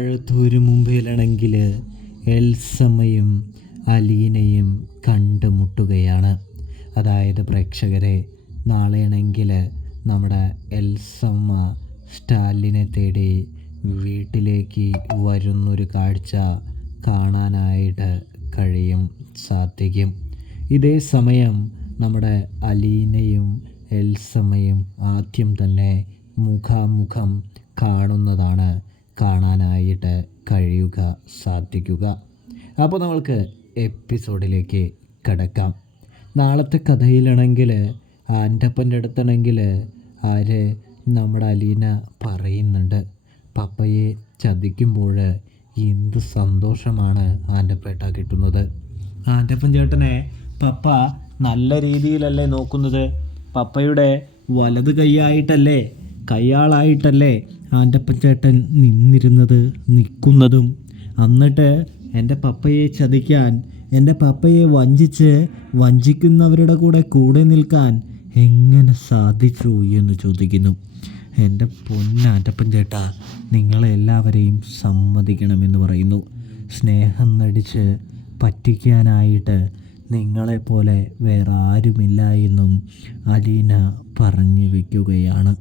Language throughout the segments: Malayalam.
പഴത്തൊരു മുമ്പിലാണെങ്കിൽ എൽസമ്മയും അലീനയും കണ്ടുമുട്ടുകയാണ്. അതായത് പ്രേക്ഷകരെ, നാളെയാണെങ്കിൽ നമ്മുടെ എൽസമ്മ സ്റ്റാലിനെ തേടി വീട്ടിലേക്ക് വരുന്നൊരു കാഴ്ച കാണാനായിട്ട് സാധിക്കും. ഇതേ സമയം നമ്മുടെ അലീനയും എൽസമ്മയും ആദ്യം തന്നെ മുഖാമുഖം കാണാനായിട്ട് സാധിക്കുക. അപ്പോൾ നമ്മൾക്ക് എപ്പിസോഡിലേക്ക് കടക്കാം. നാളത്തെ കഥയിലാണെങ്കിൽ ആൻ്റപ്പൻ്റെ അടുത്താണെങ്കിൽ നമ്മുടെ അലീന പറയുന്നുണ്ട്, പപ്പയെ ചതിക്കുമ്പോൾ എന്ത് സന്തോഷമാണ് ആൻ്റപ്പേട്ട കിട്ടുന്നത്. ആൻ്റപ്പൻ ചേട്ടനെ പപ്പ നല്ല രീതിയിലല്ലേ നോക്കുന്നത്. പപ്പയുടെ വലത് കയ്യാളായിട്ടല്ലേ ആൻ്റപ്പൻ ചേട്ടൻ നിൽക്കുന്നതും. എന്നിട്ട് എൻ്റെ പപ്പയെ ചതിക്കാൻ, എൻ്റെ പപ്പയെ വഞ്ചിക്കുന്നവരുടെ കൂടെ നിൽക്കാൻ എങ്ങനെ സാധിച്ചു എന്ന് ചോദിക്കുന്നു. എൻ്റെ പൊന്നാൻ്റപ്പൻ ചേട്ടാ, നിങ്ങളെല്ലാവരെയും സമ്മതിക്കണമെന്ന് പറയുന്നു. സ്നേഹം നടിച്ച് പറ്റിക്കാനായിട്ട് നിങ്ങളെപ്പോലെ വേറെ ആരുമില്ല എന്നും അലീന പറഞ്ഞു വയ്ക്കുകയാണ്.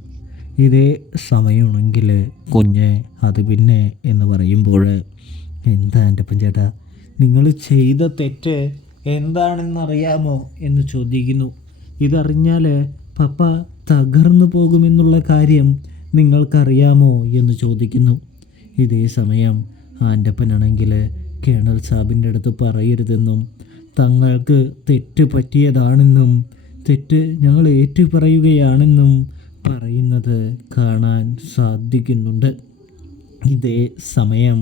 ഇതേ സമയമാണെങ്കിൽ കുഞ്ഞ് അത് പിന്നെ എന്ന് പറയുമ്പോൾ, എന്താ ആൻ്റപ്പൻ ചേട്ടാ, നിങ്ങൾ ചെയ്ത തെറ്റ് എന്താണെന്നറിയാമോ എന്ന് ചോദിക്കുന്നു. ഇതറിഞ്ഞാൽ പപ്പ തകർന്നു പോകുമെന്നുള്ള കാര്യം നിങ്ങൾക്കറിയാമോ എന്ന് ചോദിക്കുന്നു. ഇതേ സമയം ആൻ്റപ്പനാണെങ്കിൽ കേണൽ സാബിൻ്റെ അടുത്ത് പറയരുതെന്നും തങ്ങൾക്ക് തെറ്റ് പറ്റിയതാണെന്നും തെറ്റ് ഞങ്ങൾ ഏറ്റുപറയുകയാണെന്നും പറയുന്നത് കാണാൻ സാധിക്കുന്നുണ്ട്. ഇതേ സമയം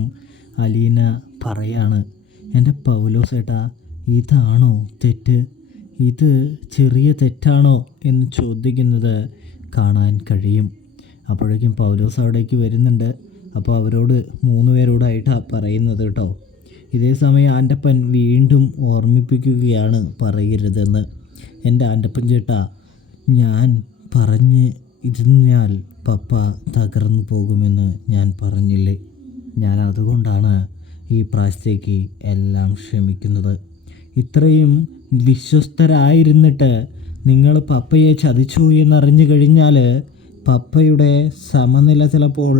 അലീന പറയാണ്, എൻ്റെ പൗലോസേട്ടാ, ഇതാണോ തെറ്റ്? ഇത് ചെറിയ തെറ്റാണോ എന്ന് ചോദിക്കുന്നത് കാണാൻ കഴിയും. അപ്പോഴേക്കും പൗലോസ് അവിടേക്ക് വരുന്നുണ്ട്. അപ്പോൾ അവരോട് 3 പേരോടായിട്ടാണ് പറയുന്നത് കേട്ടോ. ഇതേ സമയം ആൻ്റപ്പൻ വീണ്ടും ഓർമ്മിപ്പിക്കുകയാണ് പറയരുതെന്ന്. എൻ്റെ ആൻ്റപ്പൻ ചേട്ടാ, ഞാൻ ഇരുന്നാൽ പപ്പ തകർന്നു പോകുമെന്ന് ഞാൻ പറഞ്ഞില്ലേ? ഞാൻ അതുകൊണ്ടാണ് ഈ പ്രാവശ്യത്തേക്ക് എല്ലാം ക്ഷമിക്കുന്നത്. ഇത്രയും വിശ്വസ്തരായിരുന്നിട്ട് നിങ്ങൾ പപ്പയെ ചതിച്ചു എന്നറിഞ്ഞു കഴിഞ്ഞാൽ പപ്പയുടെ സമനില ചിലപ്പോൾ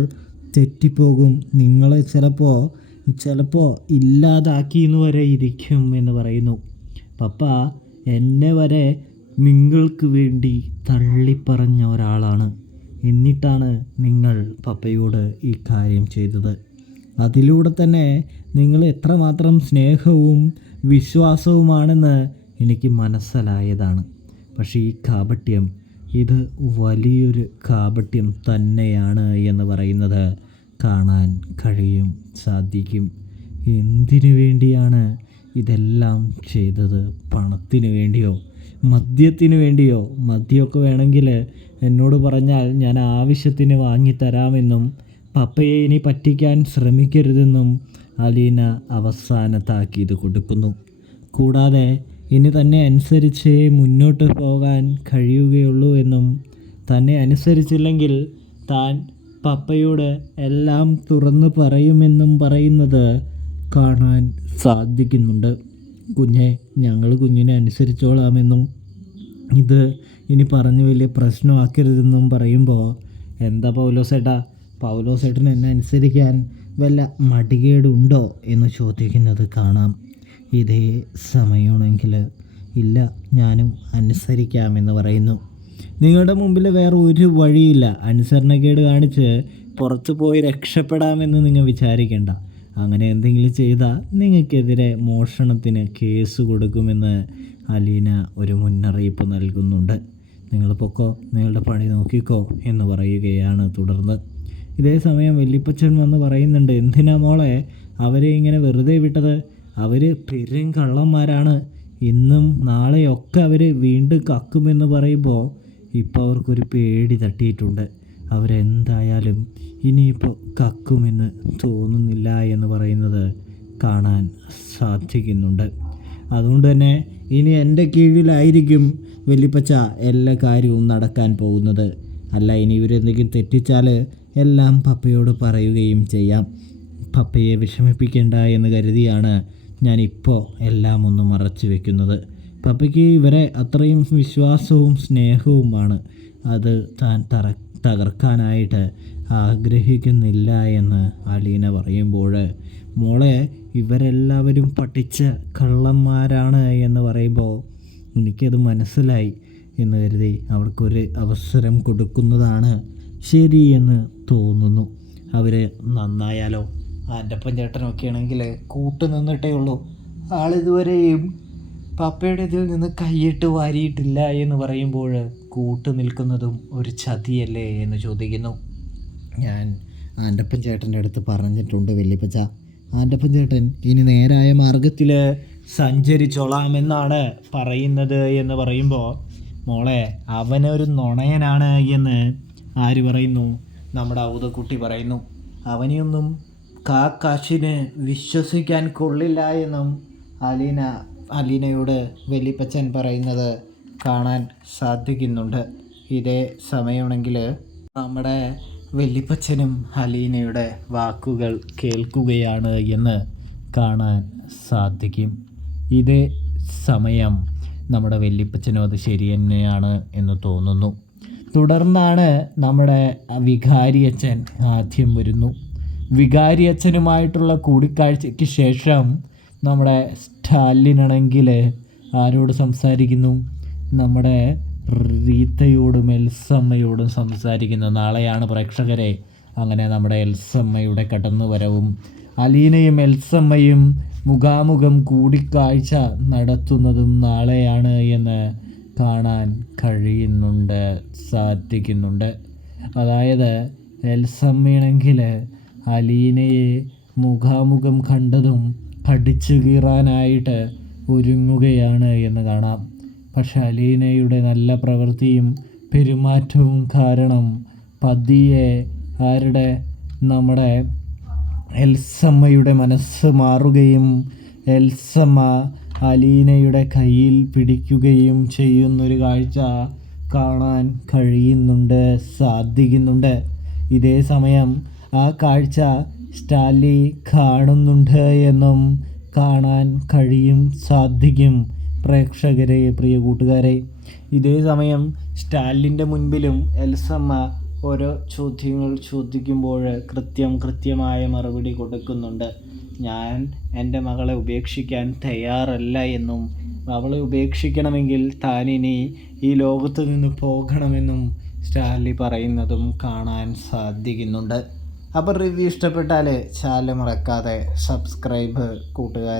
തെറ്റിപ്പോകും. നിങ്ങളെ ചിലപ്പോൾ ഇല്ലാതാക്കിയെന്ന് വരെ ഇരിക്കും എന്ന് പറയുന്നു. പപ്പ എന്നെ വരെ നിങ്ങൾക്ക് വേണ്ടി തള്ളിപ്പറഞ്ഞ ഒരാളാണ്. എന്നിട്ടാണ് നിങ്ങൾ പപ്പയോട് ഈ കാര്യം ചെയ്തത്. അതിലൂടെ തന്നെ നിങ്ങൾ എത്രമാത്രം സ്നേഹവും വിശ്വാസവുമാണെന്ന് എനിക്ക് മനസ്സിലായതാണ്. പക്ഷേ ഈ കാപട്യം, ഇത് വലിയൊരു കാപട്യം തന്നെയാണ് എന്ന് പറയുന്നത് കാണാൻ സാധിക്കും. എന്തിനു വേണ്ടിയാണ് ഇതെല്ലാം ചെയ്തത്? പണത്തിന് വേണ്ടിയോ? മദ്യത്തിന് വേണ്ടിയോ? മദ്യമൊക്കെ വേണമെങ്കിൽ എന്നോട് പറഞ്ഞാൽ ഞാൻ ആവശ്യത്തിന് വാങ്ങിത്തരാമെന്നും പപ്പയെ ഇനി പറ്റിക്കാൻ ശ്രമിക്കരുതെന്നും അലീന അവസാന താക്കീത് കൊടുക്കുന്നു. കൂടാതെ ഇനി തന്നെ അനുസരിച്ചേ മുന്നോട്ട് പോകാൻ കഴിയുകയുള്ളൂ എന്നും തന്നെ അനുസരിച്ചില്ലെങ്കിൽ താൻ പപ്പയോട് എല്ലാം തുറന്നു പറയുമെന്നും പറയുന്നത് കാണാൻ സാധിക്കുന്നുണ്ട്. ഞങ്ങൾ കുഞ്ഞിനെ അനുസരിച്ചോളാമെന്നും ഇത് ഇനി പറഞ്ഞ് വലിയ പ്രശ്നമാക്കരുതെന്നും പറയുമ്പോൾ, എന്താ പൗലോസേട്ടന് എന്നെ അനുസരിക്കാൻ വല്ല മടികേടുണ്ടോ എന്ന് ചോദിക്കുന്നത് കാണാം. ഇതേ സമയമാണെങ്കിൽ ഇല്ല, ഞാനും അനുസരിക്കാമെന്ന് പറയുന്നു. നിങ്ങളുടെ മുമ്പിൽ വേറെ ഒരു വഴിയില്ല. അനുസരണക്കേട് കാണിച്ച് പുറത്തു പോയി രക്ഷപ്പെടാമെന്ന് നിങ്ങൾ വിചാരിക്കേണ്ട. അങ്ങനെ എന്തെങ്കിലും ചെയ്താൽ നിങ്ങൾക്കെതിരെ മോഷണത്തിന് കേസ് കൊടുക്കുമെന്ന് അലീന ഒരു മുന്നറിയിപ്പ് നൽകുന്നുണ്ട്. നിങ്ങൾ പൊക്കോ, നിങ്ങളുടെ പണി നോക്കിക്കോ എന്ന് പറയുകയാണ്. തുടർന്ന് ഇതേ സമയം വല്യപ്പച്ചൻ വന്ന് പറയുന്നുണ്ട്, എന്തിനാ മോളെ അവരെ ഇങ്ങനെ വെറുതെ വിട്ടത്? അവർ പെരും കള്ളന്മാരാണ്. ഇന്നും നാളെയൊക്കെ അവർ വീണ്ടും കക്കുമെന്ന് പറയുമ്പോൾ ഇപ്പോൾ അവർക്കൊരു പേടി തട്ടിയിട്ടുണ്ട്. അവരെന്തായാലും ഇനിയിപ്പോൾ കക്കുമെന്ന് തോന്നുന്നില്ല എന്ന് പറയുന്നത് കാണാൻ സാധിക്കുന്നുണ്ട്. അതുകൊണ്ട് തന്നെ ഇനി എൻ്റെ കീഴിലായിരിക്കും വല്യപ്പച്ച എല്ലാ കാര്യവും നടക്കാൻ പോകുന്നത്. അല്ല, ഇനി ഇവരെന്തെങ്കിലും തെറ്റിച്ചാൽ എല്ലാം പപ്പയോട് പറയുകയും ചെയ്യാം. പപ്പയെ വിഷമിപ്പിക്കേണ്ട എന്ന് കരുതിയാണ് ഞാനിപ്പോൾ എല്ലാം ഒന്ന് മറച്ചു വെക്കുന്നത്. പപ്പയ്ക്ക് ഇവരെ അത്രയും വിശ്വാസവും സ്നേഹവുമാണ്. അത് താൻ തകർക്കാനായിട്ട് ആഗ്രഹിക്കുന്നില്ല എന്ന് അലീന പറയുമ്പോൾ, മോളെ ഇവരെല്ലാവരും പഠിച്ച കള്ളന്മാരാണ് എന്ന് പറയുമ്പോൾ എനിക്കത് മനസ്സിലായി എന്ന് കരുതി അവർക്കൊരു അവസരം കൊടുക്കുന്നതാണ് ശരി എന്ന് തോന്നുന്നു. അവർ നന്നായാലോ. ആൻ്റപ്പൻ ചേട്ടനൊക്കെ ആണെങ്കിൽ കൂട്ട് നിന്നിട്ടേ ഉള്ളൂ. ആളിതുവരെയും പപ്പയുടെ ഇതിൽ നിന്ന് കൈയിട്ട് വാരിയിട്ടില്ല എന്ന് പറയുമ്പോൾ കൂട്ട് നിൽക്കുന്നതും ഒരു ചതിയല്ലേ എന്ന് ചോദിക്കുന്നു. ഞാൻ ആൻ്റപ്പൻ ചേട്ടൻ്റെ അടുത്ത് പറഞ്ഞിട്ടുണ്ട് വല്യപ്പച്ച. ആൻ്റപ്പൻ ചേട്ടൻ ഇനി നേരായ മാർഗത്തിൽ സഞ്ചരിച്ചോളാമെന്നാണ് പറയുന്നത് എന്ന് പറയുമ്പോൾ, മോളെ അവനൊരു നുണയനാണ് എന്ന് ആര് പറയുന്നു? നമ്മുടെ ഔതക്കുട്ടി പറയുന്നു. അവനെയൊന്നും കാശിന് വിശ്വസിക്കാൻ കൊള്ളില്ല എന്നും അലീനയോട് വല്യപ്പച്ചൻ പറയുന്നത് കാണാൻ സാധിക്കുന്നുണ്ട്. ഇതേ സമയമാണെങ്കിൽ നമ്മുടെ വല്യപ്പച്ചനും അലീനയുടെ വാക്കുകൾ കേൾക്കുകയാണ് എന്ന് കാണാൻ സാധിക്കും. ഇതേ സമയം നമ്മുടെ വല്യപ്പച്ചനും അത് ശരി തന്നെയാണ് എന്ന് തോന്നുന്നു. തുടർന്നാണ് നമ്മുടെ വികാരിയച്ഛൻ ആദ്യം വരുന്നു. വികാരിയച്ഛനുമായിട്ടുള്ള കൂടിക്കാഴ്ചയ്ക്ക് ശേഷം നമ്മുടെ സ്റ്റാലിനാണെങ്കിൽ ആരോട് സംസാരിക്കുന്നു? നമ്മുടെ റീത്തയോടും എൽസമ്മയോടും സംസാരിക്കുന്നു. നാളെയാണ് പ്രേക്ഷകരെ അങ്ങനെ നമ്മുടെ എൽസമ്മയുടെ കടന്നുവരവും അലീനയും എൽസമ്മയും മുഖാമുഖം കൂടിക്കാഴ്ച നടത്തുന്നതും നാളെയാണ് എന്ന് കാണാൻ സാധിക്കുന്നുണ്ട്. അതായത് എൽസമ്മയാണെങ്കിൽ അലീനയെ മുഖാമുഖം കണ്ടതും കടിച്ചു കീറാനായിട്ട് ഒരുങ്ങുകയാണ് എന്ന് കാണാം. പക്ഷെ അലീനയുടെ നല്ല പ്രവൃത്തിയും പെരുമാറ്റവും കാരണം പതിയെ നമ്മുടെ എൽസമ്മയുടെ മനസ്സ് മാറുകയും എൽസമ്മ അലീനയുടെ കയ്യിൽ പിടിക്കുകയും ചെയ്യുന്നൊരു കാഴ്ച കാണാൻ സാധിക്കുന്നുണ്ട്. ഇതേ സമയം ആ കാഴ്ച സ്റ്റാലി കാണുന്നുണ്ട് എന്നും കാണാൻ സാധിക്കും പ്രേക്ഷകരെ, പ്രിയ കൂട്ടുകാരെ. ഇതേ സമയം സ്റ്റാലിൻ്റെ മുൻപിലും എൽസമ്മ ഓരോ ചോദ്യങ്ങൾ ചോദിക്കുമ്പോൾ കൃത്യമായ മറുപടി കൊടുക്കുന്നുണ്ട്. ഞാൻ എൻ്റെ മകളെ ഉപേക്ഷിക്കാൻ തയ്യാറല്ല എന്നും അവളെ ഉപേക്ഷിക്കണമെങ്കിൽ താനിനി ഈ ലോകത്ത് നിന്ന് പോകണമെന്നും സ്റ്റാൻലി പറയുന്നതും കാണാൻ സാധിക്കുന്നുണ്ട്. അപ്പോൾ റിവ്യൂ ഇഷ്ടപ്പെട്ടാൽ ചാനൽ മറക്കാതെ സബ്സ്ക്രൈബ് കൂട്ടുകാർ.